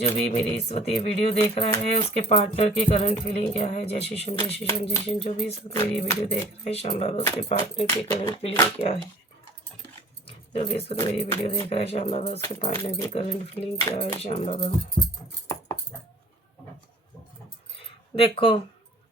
जो भी मेरी इस वक्त ये वीडियो देख रहा है उसके पार्टनर की करंट फीलिंग क्या है। जय श्री शम, जय श्री शम, जय श्री शम। जो भी इस वक्त मेरी ये वीडियो देख रहा है श्याम बाबा, उसके पार्टनर की करंट फीलिंग क्या है। जो भी इस वक्त मेरी वीडियो देख रहा है श्याम बाबा, उसके पार्टनर की करंट फीलिंग क्या है श्याम बाबा। देखो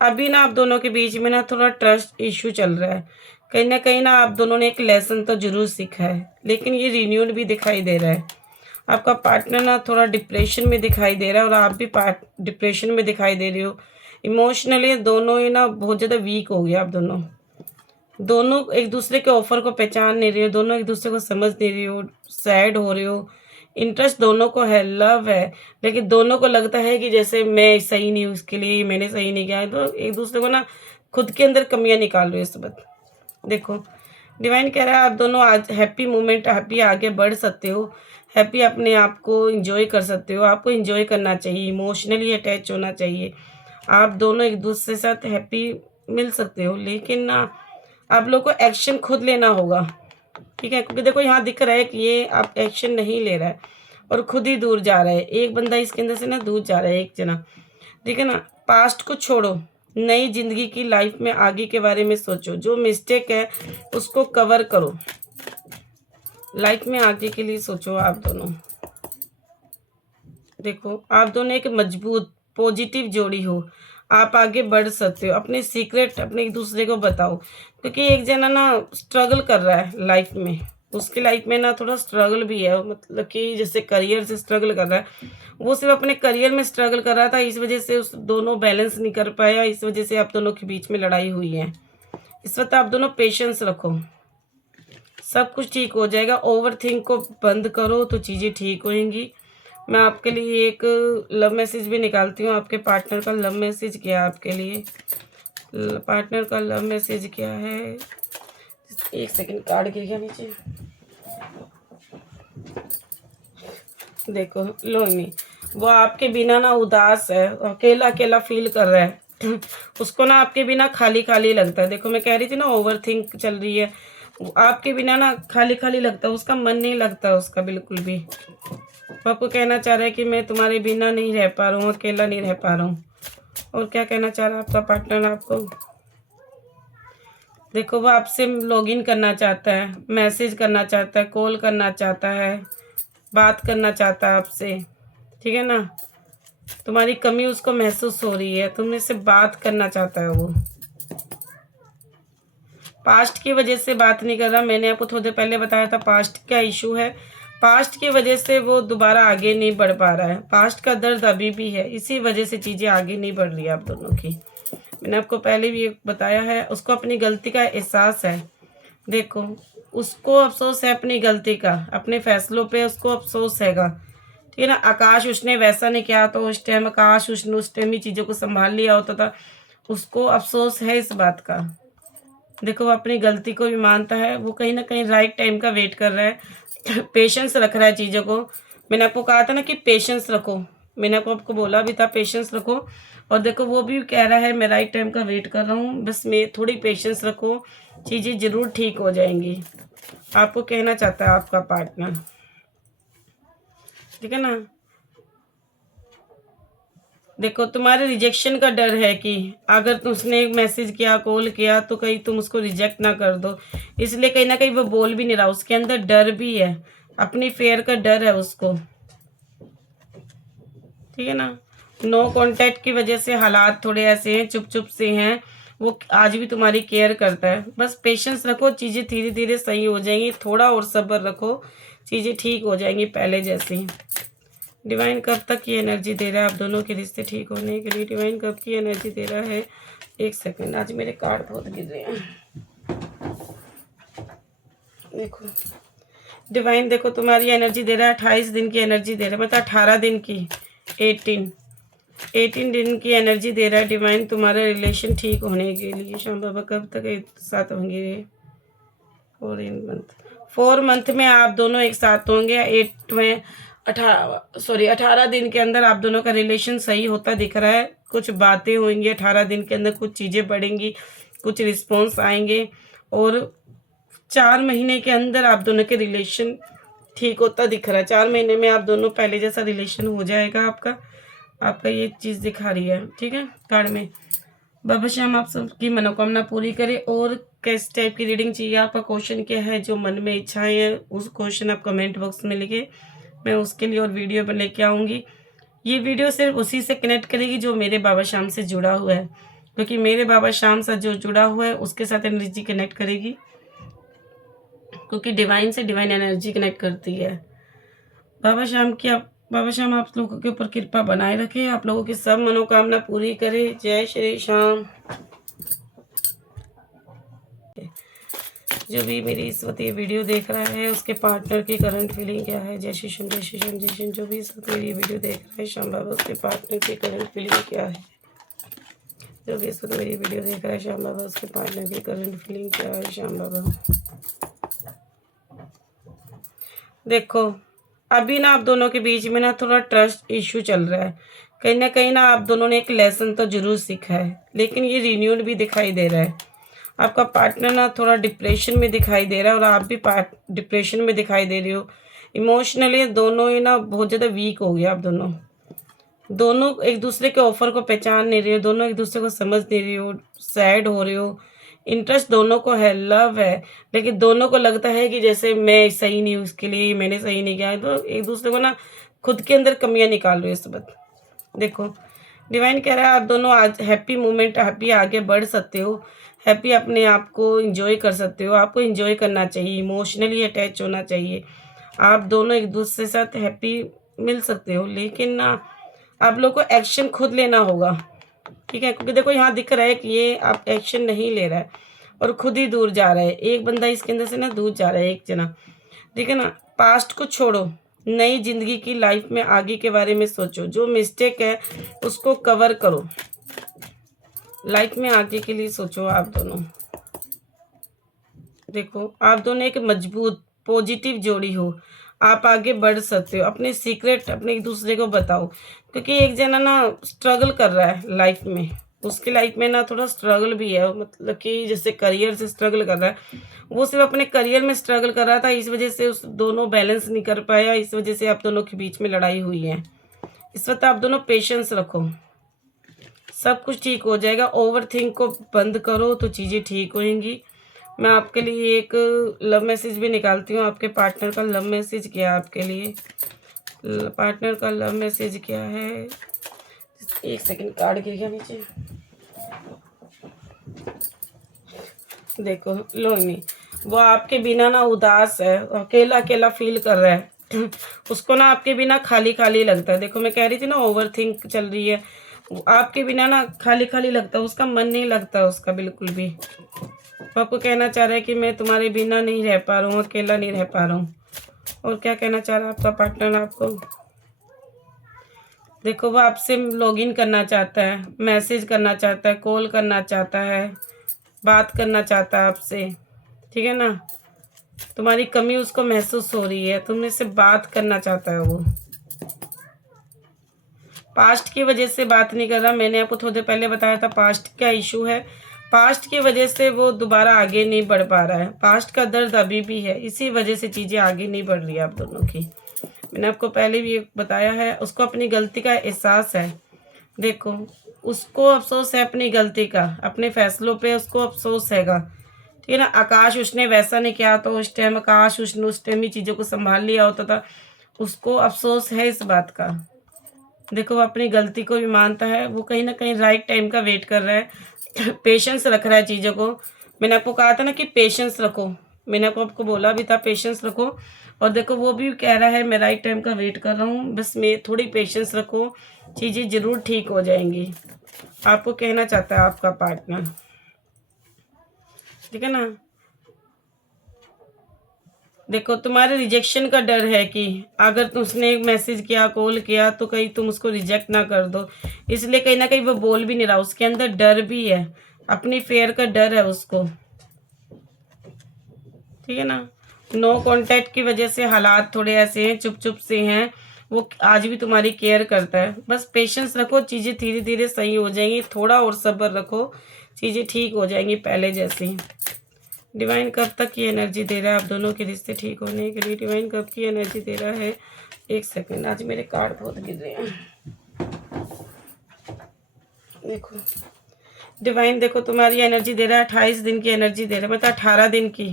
अभी ना आप दोनों के बीच में ना थोड़ा ट्रस्ट इशू चल रहा है। कहीं ना आप दोनों ने एक लेसन तो जरूर सीखा है, लेकिन ये रिन्यूड भी दिखाई दे रहा है। आपका पार्टनर ना थोड़ा डिप्रेशन में दिखाई दे रहा है और आप भी डिप्रेशन में दिखाई दे रही हो। इमोशनली दोनों ही ना बहुत ज़्यादा वीक हो गया। आप दोनों एक दूसरे के ऑफर को पहचान नहीं रही हो, दोनों एक दूसरे को समझ नहीं रही हो, सैड हो रही हो। इंटरेस्ट दोनों को है, लव है, लेकिन दोनों को लगता है कि जैसे मैं सही नहीं हूँ उसके लिए, मैंने सही नहीं किया है। तो एक दूसरे को ना खुद के अंदर कमियां निकाल रहे हो इस वक्त। देखो डिवाइन कह रहा है आप दोनों आज हैप्पी मोमेंट, हैप्पी आगे बढ़ सकते हो, हैप्पी अपने आप को इंजॉय कर सकते हो। आपको इंजॉय करना चाहिए, इमोशनली अटैच होना चाहिए। आप दोनों एक दूसरे के साथ हैप्पी मिल सकते हो, लेकिन ना आप लोग को एक्शन खुद लेना होगा, ठीक है। क्योंकि देखो यहाँ दिख रहा है कि ये आप एक्शन नहीं ले रहा है और खुद ही दूर जा रहा है। एक बंदा इसके अंदर से ना दूर जा रहा है, एक जना, ठीक है ना। पास्ट को छोड़ो, नई जिंदगी की लाइफ में आगे के बारे में सोचो। जो मिस्टेक है उसको कवर करो, लाइफ में आगे के लिए सोचो। आप दोनों देखो आप दोनों एक मजबूत पॉजिटिव जोड़ी हो, आप आगे बढ़ सकते हो। अपने सीक्रेट अपने एक दूसरे को बताओ, क्योंकि एक जना ना स्ट्रगल कर रहा है लाइफ में, उसकी लाइफ में ना थोड़ा स्ट्रगल भी है। मतलब कि जैसे करियर से स्ट्रगल कर रहा है, वो सिर्फ अपने करियर में स्ट्रगल कर रहा था, इस वजह से उस दोनों बैलेंस नहीं कर पाया, इस वजह से आप दोनों के बीच में लड़ाई हुई है। इस वक्त आप दोनों पेशेंस रखो, सब कुछ ठीक हो जाएगा। ओवर थिंक को बंद करो तो चीज़ें ठीक होंगी। मैं आपके लिए एक लव मैसेज भी निकालती हूँ। आपके पार्टनर का लव मैसेज क्या है आपके लिए, पार्टनर का लव मैसेज क्या है। एक सेकंड, कार्ड गिर गया नीचे। देखो लोनी, वो आपके बिना ना उदास है, अकेला अकेला फील कर रहा है। उसको ना आपके बिना खाली खाली लगता है। देखो मैं कह रही थी ना ओवर थिंक चल रही है, आपके बिना ना खाली खाली लगता है, उसका मन नहीं लगता उसका बिल्कुल भी। वो आपको कहना चाह रहा है कि मैं तुम्हारे बिना नहीं रह पा रहा हूँ, अकेला नहीं रह पा रहा हूँ। और क्या कहना चाह रहा है आपका पार्टनर आपको। देखो वो आपसे लॉगिन करना चाहता है, मैसेज करना चाहता है, कॉल करना चाहता है, बात करना चाहता है आपसे, ठीक है ना। तुम्हारी कमी उसको महसूस हो रही है, तुमने से बात करना चाहता है वो। पास्ट की वजह से बात नहीं कर रहा, मैंने आपको थोड़ी देर पहले बताया था पास्ट क्या इशू है। पास्ट की वजह से वो दोबारा आगे नहीं बढ़ पा रहा है, पास्ट का दर्द अभी भी है, इसी वजह से चीज़ें आगे नहीं बढ़ रही आप दोनों की। मैंने आपको पहले भी बताया है, उसको अपनी गलती का एहसास है। देखो उसको अफसोस है अपनी गलती का, अपने फैसलों पे उसको अफसोस हैगा, ठीक है ना। आकाश उसने वैसा नहीं किया तो उस टाइम आकाश उसने उस टाइम ही चीज़ों को संभाल लिया होता था, उसको अफसोस है इस बात का। देखो वो अपनी गलती को भी मानता है, वो कहीं ना कहीं राइट टाइम का वेट कर रहा है, पेशेंस रख रहा है चीज़ों को। मैंने आपको कहा था ना कि पेशेंस रखो, मैंने आपको बोला भी था पेशेंस रखो। और देखो वो भी कह रहा है मैं राइट टाइम का वेट कर रहा हूँ, बस मैं थोड़ी पेशेंस रखो, चीज़ें ज़रूर ठीक हो जाएंगी। आपको कहना चाहता है आपका पार्टनर, ठीक है ना। देखो तुम्हारे रिजेक्शन का डर है कि अगर तुमने एक मैसेज किया, कॉल किया, तो कहीं तुम उसको रिजेक्ट ना कर दो, इसलिए कहीं ना कहीं वो बोल भी नहीं रहा, उसके अंदर डर भी है, अपनी फेयर का डर है उसको, ठीक है ना। नो कांटेक्ट की वजह से हालात थोड़े ऐसे हैं, चुप चुप से हैं। वो आज भी तुम्हारी केयर करता है, बस पेशेंस रखो, चीज़ें धीरे धीरे सही हो जाएंगी, थोड़ा और सब्र रखो, चीज़ें ठीक हो जाएंगी पहले जैसी। डिवाइन कब तक की एनर्जी दे रहा है आप दोनों के रिश्ते ठीक होने के लिए, डिवाइन कब की एनर्जी दे रहा है। एक सेकंड, आज मेरे कार्ड बहुत गिर रहे हैं। देखो डिवाइन, देखो तुम्हारी एनर्जी दे रहा है 28 दिन की एनर्जी दे रहा है, मतलब 18 दिन की, 18 दिन की एनर्जी दे रहा है डिवाइन तुम्हारा रिलेशन ठीक होने के लिए। शाम बाबा कब तक एक साथ होंगे। 4 मंथ में आप दोनों एक साथ होंगे। 18 दिन के अंदर आप दोनों का रिलेशन सही होता दिख रहा है। कुछ बातें होंगी 18 दिन के अंदर, कुछ चीज़ें बढ़ेंगी, कुछ रिस्पॉन्स आएंगे और 4 महीने के अंदर आप दोनों के रिलेशन ठीक होता दिख रहा है। 4 महीने में आप दोनों पहले जैसा रिलेशन हो जाएगा आपका। आपका ये चीज़ दिखा रही है, ठीक है कार्ड में। बाबा श्याम आप सबकी मनोकामना पूरी करे। और किस टाइप की रीडिंग चाहिए, आपका क्वेश्चन क्या है, जो मन में इच्छाएं हैं उस क्वेश्चन आप कमेंट बॉक्स में लिखे, मैं उसके लिए और वीडियो पर लेके आऊँगी। ये वीडियो सिर्फ उसी से कनेक्ट करेगी जो मेरे बाबा श्याम से जुड़ा हुआ है, क्योंकि मेरे बाबा श्याम से जो जुड़ा हुआ है उसके साथ एनर्जी कनेक्ट करेगी, क्योंकि डिवाइन से डिवाइन एनर्जी कनेक्ट करती है। बाबा श्याम आप लोगों के ऊपर कृपा बनाए रखे, आप लोगों की सब मनोकामना पूरी करे। जय श्री श्याम। जो भी मेरी इस वक्त ये वीडियो देख रहा है उसके पार्टनर की करंट फीलिंग क्या है। जय श्री श्याम, जय श्री श्याम, जय श्री श्याम। जो भी इस वक्त मेरी वीडियो देख रहा है श्याम बाबा, उसके पार्टनर की करंट फीलिंग क्या है। जो भी इस वक्त मेरी वीडियो देख रहा है श्याम बाबा, उसके पार्टनर की करंट फीलिंग क्या है श्याम बाबा। देखो अभी ना आप दोनों के बीच में ना थोड़ा ट्रस्ट इशू चल रहा है। कहीं ना आप दोनों ने एक लेसन तो जरूर सीखा है, लेकिन ये रिन्यूड भी दिखाई दे रहा है। आपका पार्टनर ना थोड़ा डिप्रेशन में दिखाई दे रहा है और आप भी डिप्रेशन में दिखाई दे रही हो। इमोशनली दोनों ही ना बहुत ज़्यादा वीक हो गया। आप दोनों एक दूसरे के ऑफर को पहचान नहीं रहे हो, दोनों एक दूसरे को समझ नहीं रही हो, सैड हो रहे हो। इंटरेस्ट दोनों को है, लव है, लेकिन दोनों को लगता है कि जैसे मैं सही नहीं हूँ उसके लिए, मैंने सही नहीं किया है। तो एक दूसरे को ना खुद के अंदर कमियां निकाल रहे हो इस वक्त। देखो डिवाइन कह रहा है आप दोनों आज हैप्पी मोमेंट, हैप्पी आगे बढ़ सकते हो, हैप्पी अपने आप को इंजॉय कर सकते हो। आपको इंजॉय करना चाहिए, इमोशनली अटैच होना चाहिए। आप दोनों एक दूसरे के साथ हैप्पी मिल सकते हो, लेकिन ना आप लोग को एक्शन खुद लेना होगा, ठीक है। क्योंकि देखो यहाँ दिख रहा है कि ये आप एक्शन नहीं ले रहा है और खुद ही दूर जा रहा है। एक बंदा इसके अंदर से ना दूर जा रहा है, एक जना, ठीक है ना। पास्ट को छोड़ो, नई जिंदगी की लाइफ में आगे के बारे में सोचो। जो मिस्टेक है उसको कवर करो, लाइफ में आगे के लिए सोचो। आप दोनों देखो आप दोनों एक मजबूत पॉजिटिव जोड़ी हो, आप आगे बढ़ सकते हो। अपने सीक्रेट अपने एक दूसरे को बताओ, क्योंकि एक जना ना स्ट्रगल कर रहा है लाइफ में, उसकी लाइफ में ना थोड़ा स्ट्रगल भी है। मतलब कि जैसे करियर से स्ट्रगल कर रहा है, वो सिर्फ अपने करियर में स्ट्रगल कर रहा था, इस वजह से उस दोनों बैलेंस नहीं कर पाया, इस वजह से आप दोनों के बीच में लड़ाई हुई है। इस वक्त आप दोनों पेशेंस रखो, सब कुछ ठीक हो जाएगा। ओवर थिंक को बंद करो तो चीज़ें ठीक होंगी। मैं आपके लिए एक लव मैसेज भी निकालती हूँ। आपके पार्टनर का लव मैसेज क्या है आपके लिए, पार्टनर का लव मैसेज क्या है। एक सेकंड, कार्ड गिर गया नीचे। देखो लो नहीं, वो आपके बिना ना उदास है, अकेला अकेला फील कर रहा है। उसको ना आपके बिना खाली खाली लगता है। देखो मैं कह रही थी ना ओवर थिंक चल रही है, आपके बिना ना खाली खाली लगता है, उसका मन नहीं लगता उसका बिल्कुल भी। वो आपको कहना चाह रहा है कि मैं तुम्हारे बिना नहीं रह पा रहा हूँ, अकेला नहीं रह पा रहा हूँ। और क्या कहना चाह रहा है आपका पार्टनर आपको। देखो वो आपसे लॉगिन करना चाहता है, मैसेज करना चाहता है, कॉल करना चाहता है, बात करना चाहता है आपसे, ठीक है ना। तुम्हारी कमी उसको महसूस हो रही है, तुमने से बात करना चाहता है वो। पास्ट की वजह से बात नहीं कर रहा, मैंने आपको थोड़ी देर पहले बताया था पास्ट क्या इशू है। पास्ट की वजह से वो दोबारा आगे नहीं बढ़ पा रहा है, पास्ट का दर्द अभी भी है, इसी वजह से चीज़ें आगे नहीं बढ़ रही है आप दोनों की। मैंने आपको पहले भी बताया है, उसको अपनी गलती का एहसास है। देखो उसको अफसोस है अपनी गलती का, अपने फैसलों पे उसको अफसोस हैगा, ठीक है ना। आकाश उसने वैसा नहीं किया तो उस टाइम आकाश उसने उस टाइम ही चीज़ों को संभाल लिया होता था, उसको अफसोस है इस बात का। देखो वो अपनी गलती को भी मानता है, वो कहीं ना कहीं राइट टाइम का वेट कर रहा है, पेशेंस रख रहा है चीज़ों को। मैंने आपको कहा था ना कि पेशेंस रखो, मैंने आपको बोला भी था पेशेंस रखो। और देखो वो भी कह रहा है मैं राइट टाइम का वेट कर रहा हूँ, बस मैं थोड़ी पेशेंस रखो, चीज़ें ज़रूर ठीक हो जाएंगी। आपको कहना चाहता है आपका पार्टनर, ठीक है ना। देखो तुम्हारे रिजेक्शन का डर है कि अगर तुमने एक मैसेज किया, कॉल किया तो कहीं तुम उसको रिजेक्ट ना कर दो, इसलिए कहीं ना कहीं वो बोल भी नहीं रहा, उसके अंदर डर भी है, अपनी फेयर का डर है उसको, ठीक है ना। नो कांटेक्ट की वजह से हालात थोड़े ऐसे हैं, चुप चुप से हैं, वो आज भी तुम्हारी केयर करता है। बस पेशेंस रखो, चीज़ें धीरे धीरे सही हो जाएंगी, थोड़ा और सब्र रखो, चीज़ें ठीक हो जाएंगी पहले जैसी। डिवाइन कब तक की एनर्जी दे रहा है आप दोनों के रिश्ते ठीक होने के लिए? डिवाइन कब की एनर्जी दे रहा है? एक सेकंड, आज मेरे कार्ड बहुत गिर रहे हैं। देखो डिवाइन, देखो तुम्हारी एनर्जी दे रहा है 28 दिन की एनर्जी दे रहा है, मतलब 18 दिन की,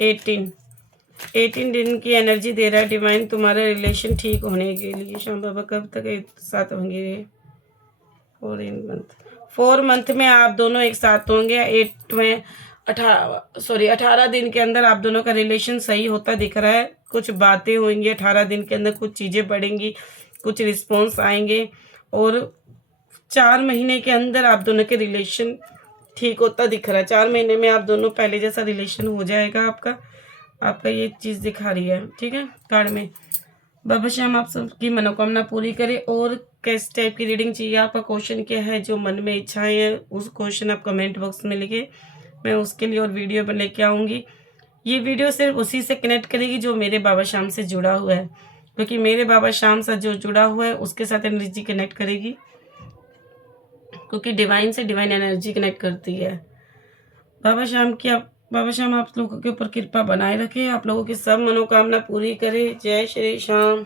18 दिन की एनर्जी दे रहा है डिवाइन तुम्हारा रिलेशन ठीक होने के लिए। शाम बाबा कब तक एक साथ होंगे? 4 मंथ में आप दोनों एक साथ होंगे। 18 दिन के अंदर आप दोनों का रिलेशन सही होता दिख रहा है। कुछ बातें होंगी 18 दिन के अंदर, कुछ चीज़ें बढ़ेंगी, कुछ रिस्पॉन्स आएंगे और 4 महीने के अंदर आप दोनों के रिलेशन ठीक होता दिख रहा है। 4 महीने में आप दोनों पहले जैसा रिलेशन हो जाएगा आपका ये चीज़ दिखा रही है। ठीक है, कार्ड में बाबा श्याम आप सबकी मनोकामना पूरी करे। और किस टाइप की रीडिंग चाहिए, आपका क्वेश्चन क्या है, जो मन में इच्छाएं हैं उस क्वेश्चन आप कमेंट बॉक्स में लिखे, मैं उसके लिए और वीडियो पर लेके आऊँगी। ये वीडियो सिर्फ उसी से कनेक्ट करेगी जो मेरे बाबा श्याम से जुड़ा हुआ है, क्योंकि मेरे बाबा श्याम से जो जुड़ा हुआ है उसके साथ एनर्जी कनेक्ट करेगी, क्योंकि डिवाइन से डिवाइन एनर्जी कनेक्ट करती है। बाबा श्याम आप लोगों के ऊपर कृपा बनाए रखे, आप लोगों की सब मनोकामना पूरी करे। जय श्री श्याम।